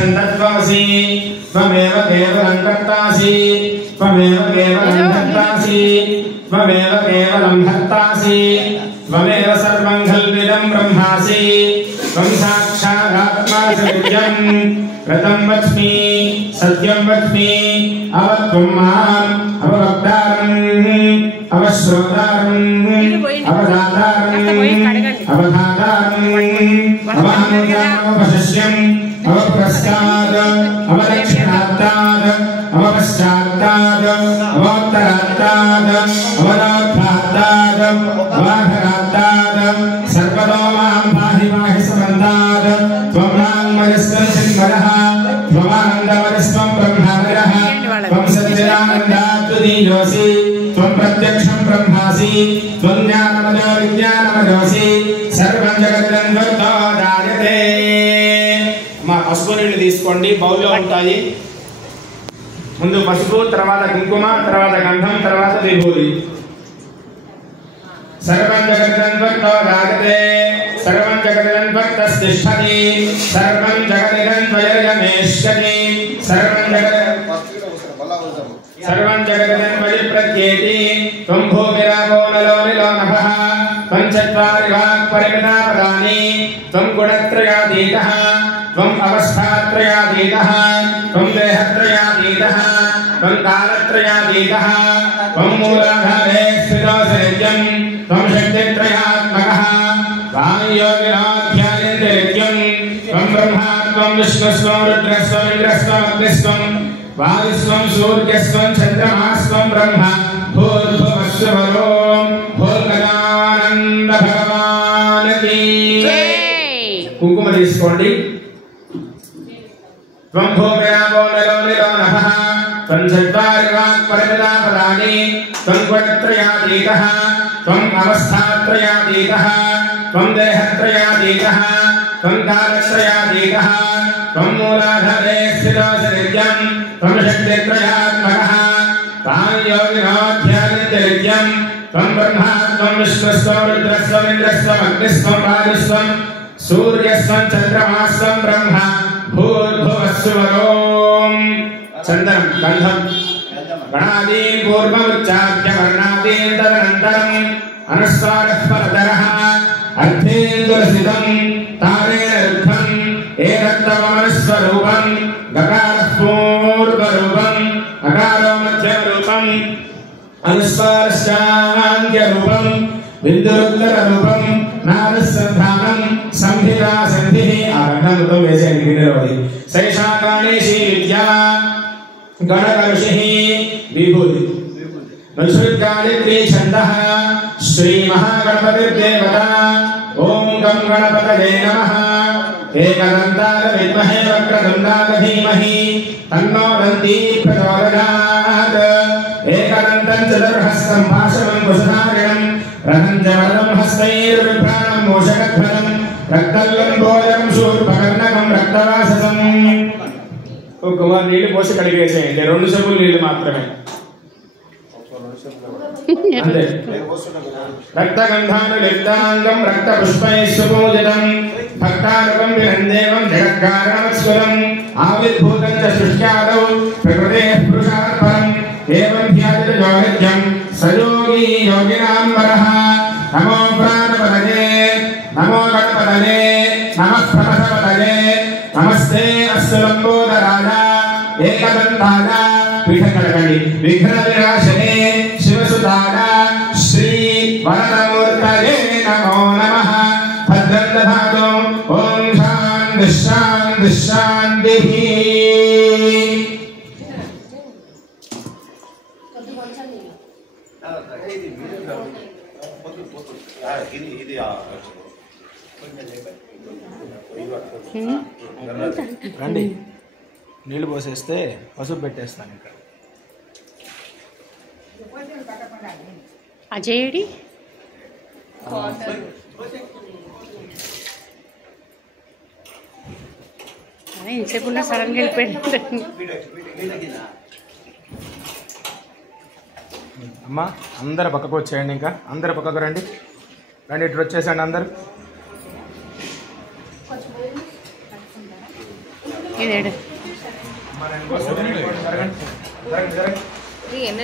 यद्यच्छन् तत्त्वमसि त्वमेव केवलं कर्तासि त्वमेव केवलं कर्तासि त्वमेव केवलं हर्तासि त्वमेव सर्वं खल्विदं ब्रह्मासि त्वं साक्षादात्मासि कृतं वच्मि सत्यं वच्मि अवत्वं माम् अववक्तारम् अवश्रोतारम् अवदातारम् अवधातारम् अवानुगामवशिष्यम् अवपुरस्ताद् अवदक्षिणात्ताद् अवपश्चात्ताद् अवोत्तरात्ताद् अवदोत्थात्ताद् अवाघरात्ताद् सर्वतो मां पाहि पाहि समन्ताद् त्वं वाङ्मयस्त्वं चिन्मयः त्वमानन्दमयस्त्वं ब्रह्मामयः त्वं सच्चिदानन्दाद्वितीयोऽसि त्वं प्रत्यक्षं ब्रह्मासि त्वं ज्ञानमयो विज्ञानमयोऽसि सर्वं जगदन्वतो जायते। మా పసుపు నీళ్ళు తీసుకోండి, బౌల్లో ఉంటాయి. ముందు పసుపు, తర్వాత కుంకుమ, తర్వాత గంధం, తర్వాత విభూతి. సర్వం జగదన్వతో జాయతే సర్వం జగదన్వత్తస్థిష్ఠతి సర్వం జగదిదన్వయమేష్యతి सर्वं जगदन्वयि प्रत्येति त्वं भूमिरापो नलो निलो नभः पञ्चत्वारि वाक्परिमिता पदानि त्वं गुणत्रयातीतः त्वं अवस्थात्रयातीतः त्वं देहत्रयातीतः त्वं कालत्रयातीतः त्वं मूलाधारे स्थितोऽसि नित्यं त्वं शक्तित्रयात्मकः वायुयोगिनाध्यायन्ते नित्यं त्वं ब्रह्मा त्वं विष्णुस्त्वं रुद्रस्त्वं इन्द्रस्त्वं अग्निस्त्वं वायुस्त्वं सूर्यस्त्वं चन्द्रमास्त्वं ब्रह्म भूर्भुवस्सुवरों भूर्गणानंद भगवान की कुंकुम తీసుకోండి त्वं भूमिरापो नलो निलो नभः त्वं चत्वारि वाक्परिमिता पदानि त्वं गुणत्रयातीतः त्वं अवस्थात्रयातीतः त्वं देहत्रयातीतः त्वं कालत्रयातीतः त्वं मूलाधारे स्थितोऽसि नित्यं त्वं शक्तित्रयात्मकः वायुयोगिनाध्यायन्ते नित्यं त्वं ब्रह्मा त्वं विष्णुस्त्वं रुद्रस्त्वं इन्द्रस्त्वं अग्निस्त्वं वायुस्त्वं सूर्यस्त्वं चन्द्रमास्त्वं ब्रह्म भूर्भुवस्सुवरों चन्दनं गन्धं गणादीन् पूर्वमुच्चार्य वर्णादीन् तदनन्तरम् अनुस्वारः परतरः अर्थेन्दुरसितं तारेण रुद्धम् एतत्तवमनुस्वरूपं गकारः पूर्वरूपम् अकारो मध्यमरूपम् अनुस्वारश्चान्त्यरूपं बिन्दुरुत्तररूपं नादसन्धानं संहिता सन्धिः आरण्यमुतो वेसेन गिरिरोधि सैषाकाणेशी विद्या गणकऋषिः विभूति ऋषुर्गायत्री छन्दः श्री महागणपतिर्देवता ओम गं गणपतये नमः एकदन्ताय विद्महे वक्रतुण्डाय धीमहि तन्नो दन्ती प्रचोदयात् एकदन्तं चतुर्हस्तं भाषणं कुशधारिणं रथञ्जवरदं हस्तैर्विभ्राणं मूषकध्वजं रक्तल्लम्बोदरं शूर्पकर्णकं रक्तवाससं कुंकुమ నీళ్ళు పోసి కడిగేసేయండి, 2 చెంబులు నీళ్ళు మాత్రమే అంతే. రక్తగంధానులిప్తాంగం రక్తపుష్పైః సుపూజితం భక్తానుకం వినందేవం జగత్కారణమస్వరం ఆవిర్భూతం చ సృష్ట్యాదౌ ప్రకృతేః పురుషాత్ పరం ఏవం ధ్యాయతే యోగిత్యం సయోగి యోగినాం వరః. నమో ప్రాణపతయే నమో గణపతయే నమః ప్రమథపతయే నమస్తే అస్తు లంబోదరాయ ఏకదంతాయ పీఠం కడగండి. విఘ్న వినాశనే శివసుతాయ శ్రీ వరదమూర్తయే నమో నమః. భద్రం దధాతు. ఓం శాంతి శాంతి శాంతి. రండి, నీళ్ళు పోసేస్తే పసుపు పెట్టేస్తాను ఇక్కడ. అజయుడి ఇంతసేపు ఉన్న సడన్గా వెళ్ళిపోయింది. అమ్మా అందరు పక్కకు వచ్చేయండి, ఇంకా అందరు పక్కకు రండి. రండి, ఇటు వచ్చేసండి అందరు. ఇదేడు మన ఇంకో జరగండి.